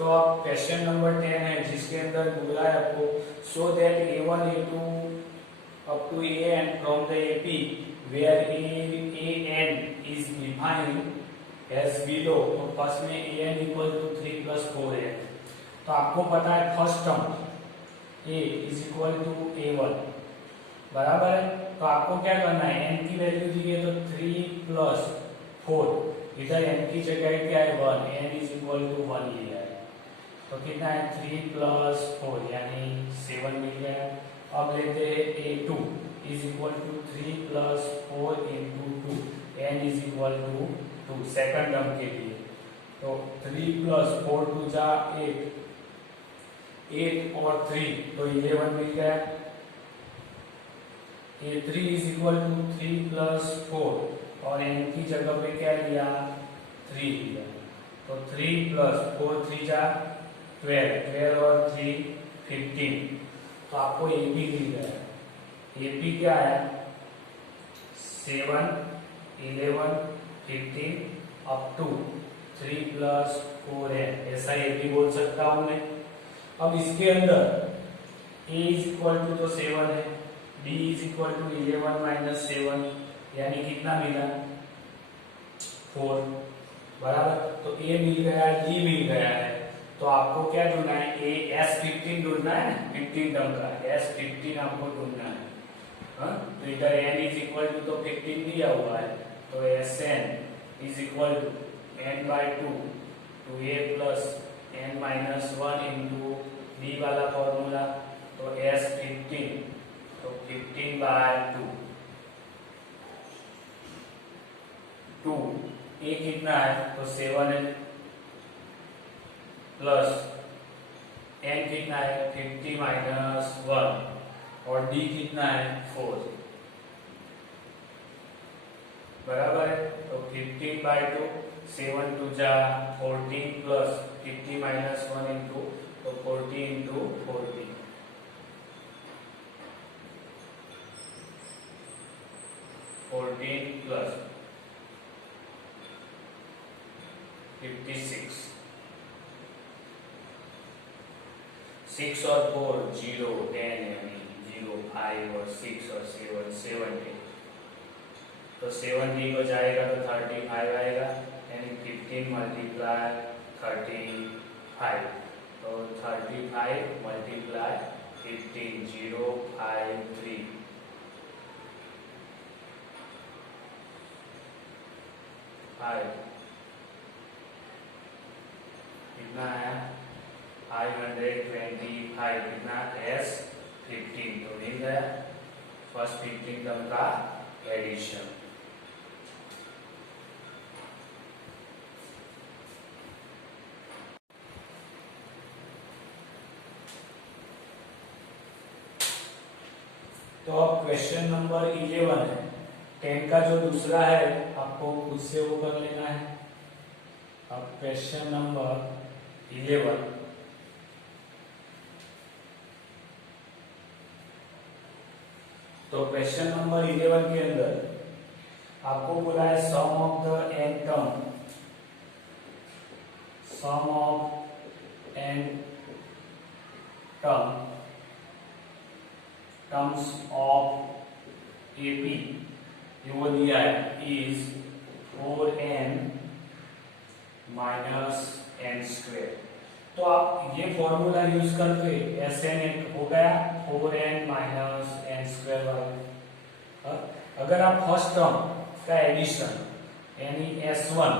तो अब question number 10 है जिसके अंदर बोला है आपको so that a1 a2 up to a and from the ap where an is defined as below। तो फर्स्ट में an इक्वल टू 3 प्लस 4 है। तो आपको पता है first term a is equal to a1 बराबर है। तो आपको क्या करना है n की वैल्यू दी है तो 3 प्लस 4, इधर n की जगह क्या है 1, n इज इक्वल टू 1 लिया है। तो कितना है 3 प्लस 4 यानी 7 मिल गया। अब लेते हैं a2 is equal to 3 plus 4 into 2, n is equal to 2 second term के लिए। तो 3 प्लस 4 2 जा 8, 8 और 3 तो 11 मिल गया। a3 is equal to 3 plus 4 और n की जगह पे क्या लिया 3 लिया। तो 3 प्लस 4 3 जा 12, 12 और 3 15। तो आपको AP मिल गया। AP क्या है 7 11 15 अप टू 3 प्लस 4 है, ऐसा AP बोल सकता हूं मैं। अब इसके अंदर A इज इक्वल टू तो 7 है, B is equal to 11 minus 7 यानी कितना मिला 4 बराबर। तो A मिल गया है, D मिल गया है। तो आपको क्या ढूंढना है A S15 ढूंढना है ना, 15 टर्म का S15 आपको ढूंढना है। हाँ तो इधर n इज इक्वल टू तो 15 दिया हुआ है। तो Sn is equal to n by 2 two A plus n minus 1 into B वाला फॉर्मूला। तो S15 तो 15 बाय 2 A कितना है तो 7 है प्लस n कितना है 50 माइनस 1 और D कितना है 4 बराबर है। तो 15 बाय 2 7 2 जा 14 प्लस 50 माइनस 1 इंटू तो 40 इंटू 40 14 प्लस 56 6 और 4 0 10 यानी 0 5 और 6 और 7 70। तो 70 को जाएगा तो 35 आएगा यानी 15 मल्टीप्लाई 35। तो 35 मल्टीप्लाई 15 0 5 3 5 कितना है 525 कितना S15 तो मिल गया फर्स्ट 15 टर्म का एडिशन। तो अब क्वेश्चन नंबर 11 है, 10 का जो दूसरा है आपको खुद से वो कर लेना है। अब क्वेश्चन नंबर 11 तो क्वेश्चन नंबर 11 के अंदर आपको बोला है sum of the n term, sum of n terms of AP ये वो दिया है is 4n minus n square. तो आप ये फॉर्मूला यूज करके Sn हो गया 4n माइनस n स्क्वेयर वाला। अगर आप फर्स्ट टर्म का एडिशन यानी S1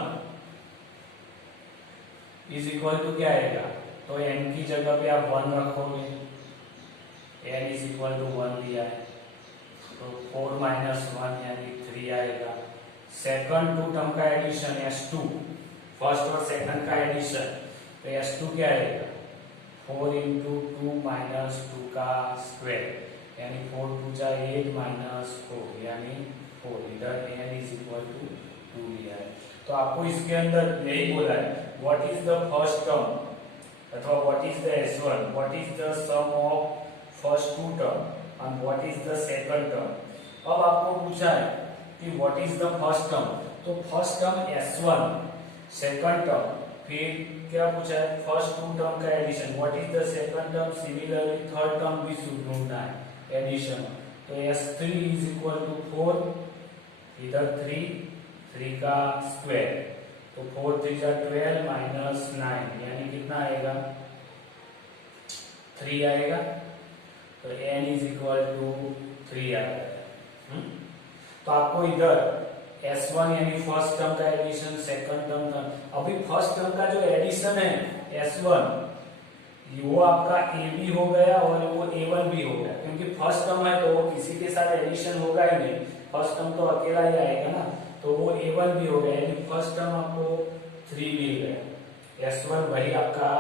इज इक्वल टू क्या आएगा तो n की जगह पे आप 1 रखोगे, n इज इक्वल टू 1 दिया है तो 4 माइनस 1 यानी 3 आएगा। सेकंड टू टर्म का एडिशन S2, फर्स्ट और सेकंड का एडिशन तो S2 क्या आएगा 4 इंटू 2 माइनस 2 का स्क्वायर यानी 4 2 जा 8 माइनस 4 यानी 4। इधर n इज इक्वल टू 2 लिया है। तो आपको इसके अंदर यही बोला है what is the first term अथवा what is the S1, what is the sum of first two term and what is the second term. अब आपको पूछा है कि what is the first term, तो first term S1, second term फिर क्या पूछा है, फर्स्ट टू टर्म का addition, what is the second term, similarly third term भी ढूंढना है एडिशन। तो s3 इज इक्वल टू 4, इधर 3 का स्क्वायर, तो 4 3 जा 12 माइनस 9 यानी कितना आएगा 3 आएगा। तो n इज इक्वल टू 3 आएगा। तो आपको इधर S1 यानी फर्स्ट टर्म का एडिशन, सेकंड टर्म का, अभी फर्स्ट टर्म का जो एडिशन है S1 वो आपका AB हो गया और वो A1 भी हो गया, क्योंकि फर्स्ट टर्म है तो वो किसी के साथ एडिशन होगा ही नहीं, फर्स्ट टर्म तो अकेला ही आएगा ना, तो वो A1 भी हो गया, यानी फर्स्ट टर्म आपको 3 मिल गया। S1 वही आपका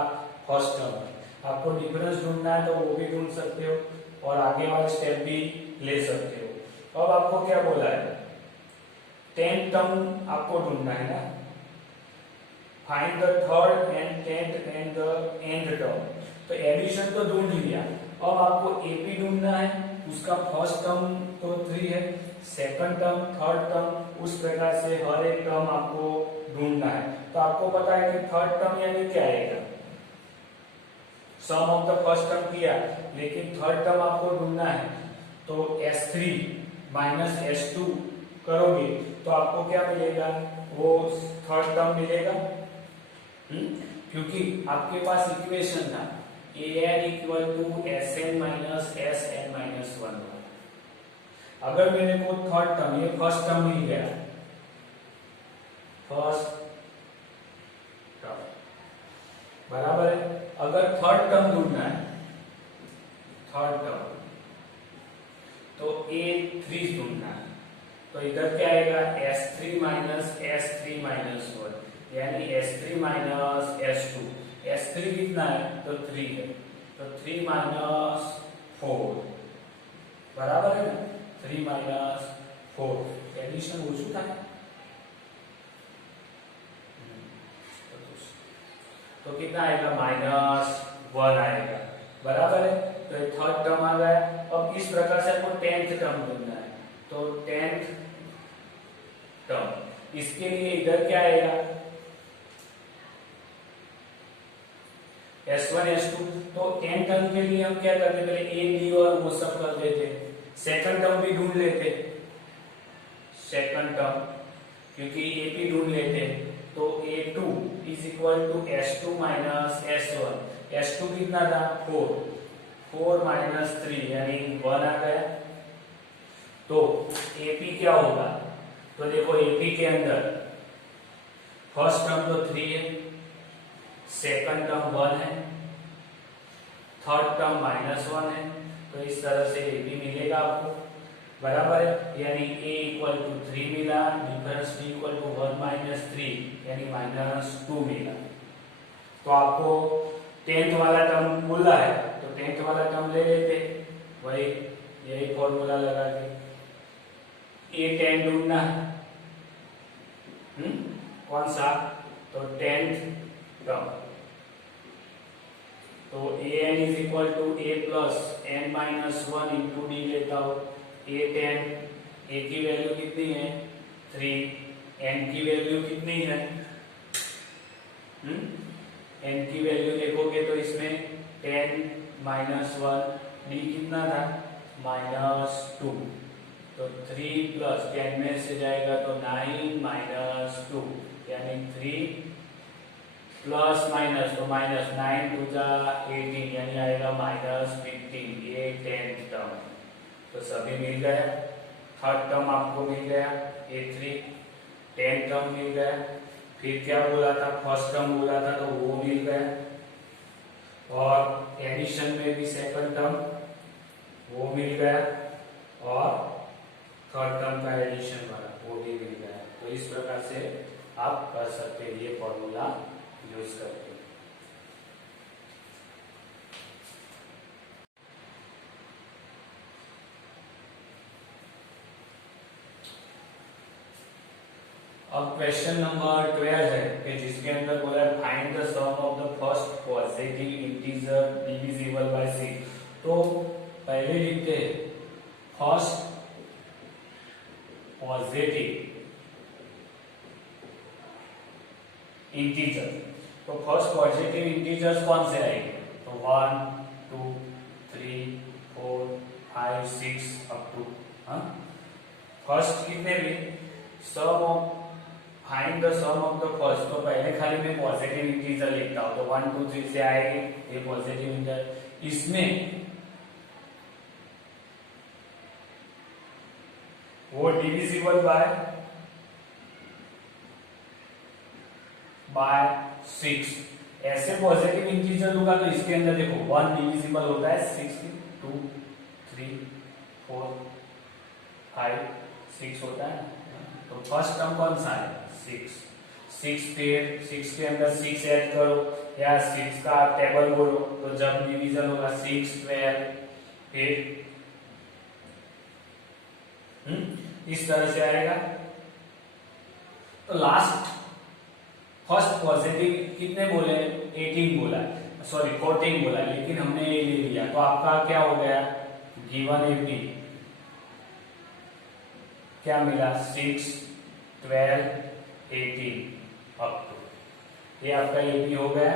फर्स्ट टर्म है। आपको डिफरेंस ढूंढना है तो वो भी ढूंढ सकते हो और आगे वाले स्टेप भी ले सकते हो। अब आपको क्या बोला है, 10th टर्म आपको ढूंढना है ना, find the third and 10th and the end term. तो एडिशन तो ढूंढ लिया, अब आपको एपी ढूंढना है, उसका फर्स्ट टर्म तो 3 है, सेकंड टर्म, थर्ड टर्म, उस प्रकार से हर एक टर्म आपको ढूंढना है। तो आपको पता है कि थर्ड टर्म यानी क्या आएगा, सम ऑफ द फर्स्ट टर्म किया, लेकिन थर्ड टर्म आपको ढूंढना है, तो S3 माइनस S2 करोगे तो आपको क्या मिलेगा, वो थर्ड टर्म मिलेगा। क्योंकि आपके पास इक्वेशन था an equal to Sn minus Sn minus 1। अगर मेरे को थर्ड टर्म, ये फर्स्ट टर्म मिल गया, फर्स्ट टर्म बराबर है, अगर थर्ड टर्म ढूंढना है, थर्ड टर्म तो A3 ढूंढना है, तो इधर क्या आएगा S3 माइनस S3 माइनस 1 यानी S3 माइनस S2। S3 कितना है तो 3 है, तो 3 माइनस 4 बराबर है ना, 3 माइनस 4 एडिशन हो चुका है। तो कितना आएगा माइनस 1 आएगा, बराबर है। तो ये थर्ड टर्म आ गया। अब इस प्रकार से आपको 10th टर्म ढूंढना है, तो 10th टर्म, इसके लिए इधर क्या आएगा S1 S2। तो n टर्म के लिए हम क्या करते, पहले A B और वो सब कर देते, सेकंड टर्म भी ढूंढ लेते, सेकंड टर्म क्योंकि AP ढूंढ लेते, तो A2 is equal to S2 minus S1। S2 कितना था 4 माइनस 3 यानी 1 आ गया। तो AP क्या होगा, तो देखो AP के अंदर फर्स्ट टर्म तो 3 है, सेकंड टर्म 1 है, थर्ड टर्म माइनस 1 है, तो इस तरह से AP मिलेगा आपको, बराबर है। यानी A इक्वल टू 3 मिला, difference B equal to 1 minus 3 यानी माइनस 2 मिला। तो आपको 10th वाला टर्म बोला है, तो 10th वाला टर्म ले लेते, वही यही फॉर्मूला लगा के A10 ढूंढना है, कौन सा, तो 10th टर्म, तो an is equal to a plus n minus 1 into d लेता हूं। A10 a की वैल्यू कितनी है 3, n की वैल्यू कितनी है, n की वैल्यू देखोगे तो इसमें 10 माइनस 1, d कितना था माइनस 2, तो 3 प्लस 10 में से जाएगा तो 9 माइनस 2 यानी 3 प्लस माइनस, तो माइनस 9 टू जा 18 यानी आएगा माइनस 15, ये 10th टर्म। तो सभी मिल गया, थर्ड टर्म आपको मिल गया A3, 10th टर्म मिल गया, फिर क्या बोला था फर्स्ट टर्म बोला था तो वो मिल गया, और एडिशन में भी सेकंड टर्म वो मिल गया, और थर्ड टर्म का एडिशन वाला वो भी मिल गया। तो इस प्रकार से आप कर सकते हैं ये फॉर्मूला यूज करके। अब क्वेश्चन नंबर 12 है कि जिसके अंदर बोला है find the sum of the first positive integer divisible by 6। तो पहले लिखते हैं फर्स्ट पॉजिटिव इंटीजर, तो फर्स्ट पॉजिटिव इंटीजर्स कौन से आएंगे? तो 1 2 3 4 5 6 अप टू फर्स्ट कितने भी sum of find the sum of the first. तो पहले खाली मैं पॉजिटिव इंटीजर लिखता हूं, तो 1 2 3 से आएंगे ये पॉजिटिव इंटीजर। इसमें वो डिविजिबल बाय 6। ऐसे पॉजिटिव इंटीजर लूंगा तो इसके अंदर देखो 1 डिविजिबल होता है 6, 2 3 4 5 6 होता है। तो फर्स्ट टर्म कौन सा है? 6। 6 के अंदर 6 ऐड करो या 6 का टेबल बोलो, तो जब डिवीजन होगा 6 12 8 इस तरह से आएगा। तो लास्ट फर्स्ट पॉजिटिव कितने बोले? 18 बोला, सॉरी 14 बोला, लेकिन हमने ये ले लिया तो आपका क्या हो गया? गिवन एपी क्या मिला? 6 12 18 अप टू ये आपका एपी हो गया।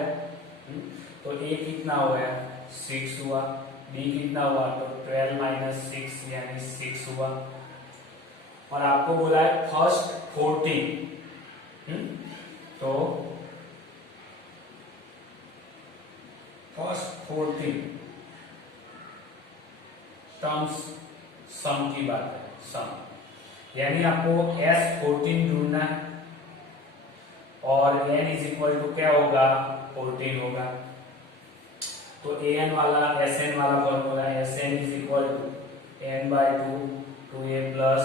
तो ए कितना हो गया? 6 हुआ। बी कितना हुआ? तो 12 माइनस 6 यानी 6 हुआ। और आपको बोला है फर्स्ट 14, तो फर्स्ट 14 टर्म्स सम की बात है, सम यानी आपको S14 ढूंढना है और n इज इक्वल टू क्या होगा? 14 होगा। तो an वाला Sn वाला formula Sn is equal to n by 2 2a plus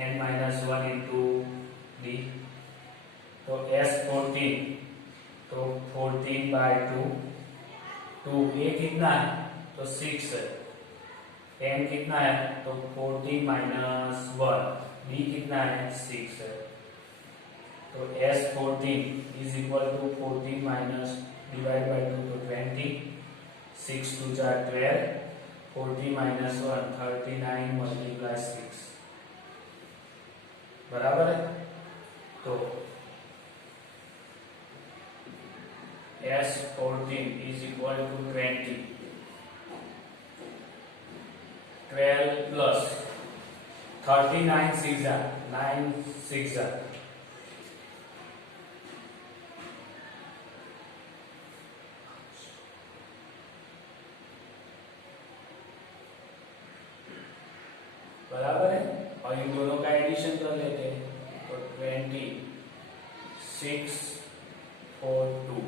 n minus 1 into d। तो S14 तो 14 बाय 2 a कितना है? तो 6 है। n कितना है? तो 14 माइनस 1। b कितना है? 6 है। तो S14 is equal to 14 minus divide by 2 तो 20, 6 2 जा 12, 40 माइनस 1 39 मल्टीप्लाई 6 बराबर है। तो S14 is equal to 20, 12 plus 39 6 जा 9 6 जा बराबर है। और इन दोनों का एडिशन कर लेते हैं तो 26 4 2,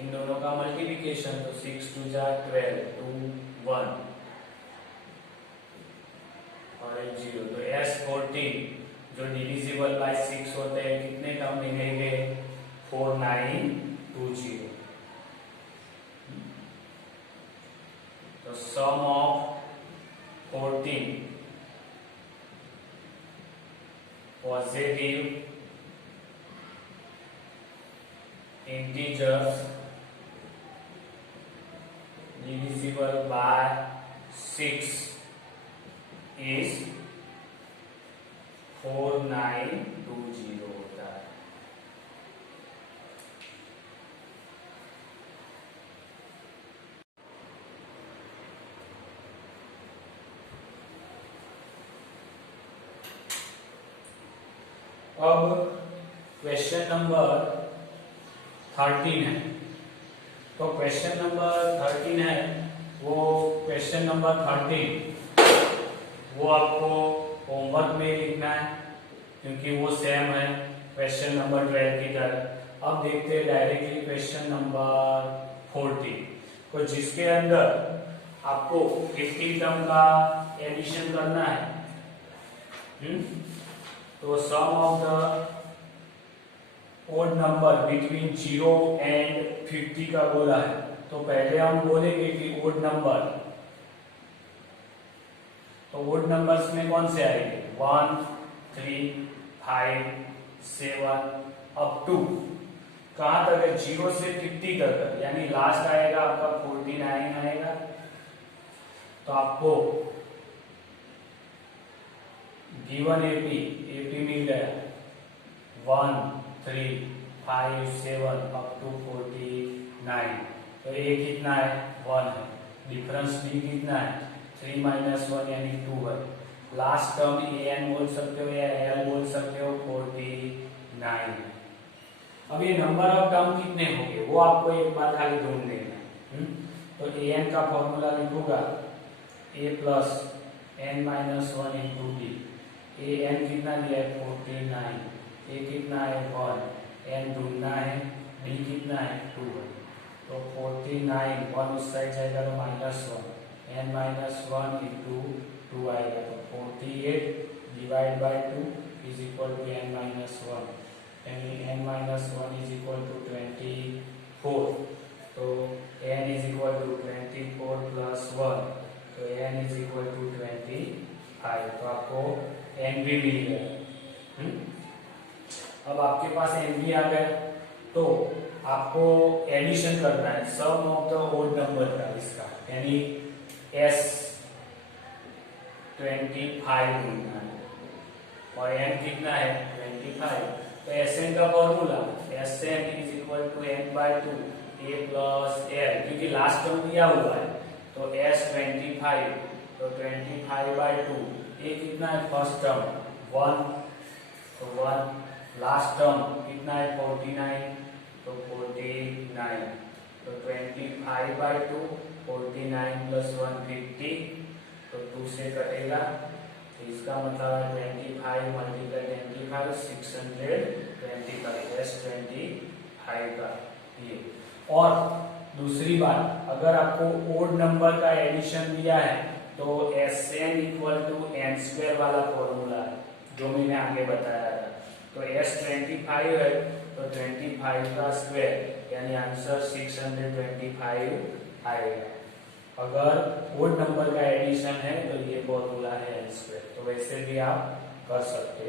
इन दोनों का मल्टीप्लिकेशन तो 6 2 जा 12 2 1 और 0। तो S14 जो डिविजिबल बाय 6 होते हैं कितने टर्म मिलेंगे? 4920। तो sum of 14 positive integers divisible by 6 is 4920 होता है। अब क्वेश्चन नंबर 13 है। तो क्वेश्चन नंबर 13 है, वो क्वेश्चन नंबर 13 वो आपको होमवर्क में लिखना है क्योंकि वो सेम है क्वेश्चन नंबर 12 की तरह। अब देखते हैं डायरेक्टली क्वेश्चन नंबर 14 को, जिसके अंदर आपको 15 टर्म का एडिशन करना है। तो sum of the odd number between 0 and 50 का बोला है। तो पहले हम बोलेंगे कि ओड नंबर, तो ओड नंबर्स में कौन से आएंगे? 1 3 5 7 अप टू कहां तक है? 0 से 50 तक, यानी लास्ट आएगा आपका 49 आएगा। तो आपको गिवन एपी मिल गया 1 3 5 7 अप टू 49। तो ये कितना है 1 है। डिफरेंस b कितना है 3 माइनस 1 यानी 2 है। लास्ट टर्म an बोल सकते हो या l बोल सकते हो 49। अब ये नंबर ऑफ टर्म कितने होंगे वो आपको एक बार खाली ढूंढ लेना है। तो an का फॉर्मूला लिखूंगा a plus n minus 1 into D. an कितना दिया है 49, a कितना है 1, n ढूंढना है, d कितना है 2 है। तो 49 1 उस साइड जाएगा तो माइनस 1, n माइनस 1 इंटू 2 आएगा तो 48 divide by 2 is equal to n minus 1 यानी n minus 1 is equal to 24। तो n is equal to 24 plus 1 तो n इज इक्वल टू 25। तो आपको n भी मिल गया। अब आपके पास n भी आ गया तो आपको एडिशन करना है sum of the odd number का इसका यानी s 25 ढूंढना है और n कितना है 25। तो Sn का formula Sn is equal to n by 2 a plus l क्योंकि लास्ट टर्म दिया हुआ है तो s 25 तो 25 बाय 2 a कितना है फर्स्ट टर्म 1 तो 1 लास्ट टर्म कितना है 49 तो 49 तो 25 बाय 2 49 प्लस 1 50 तो 2 से कटेगा तो इसका मतलब है 25 मल्टीप्लाई 25 625 S25 का ये। और दूसरी बात अगर आपको ओड नंबर का एडिशन दिया है तो Sn equal to n square वाला फॉर्मूला है जो मैंने आगे बताया था। तो S25 है तो 25 का स्क्वायर यानी आंसर 625 आएगा। अगर ओड नंबर का एडिशन है तो ये फॉर्मूला है n स्क्वायर। तो वैसे भी आप कर सकते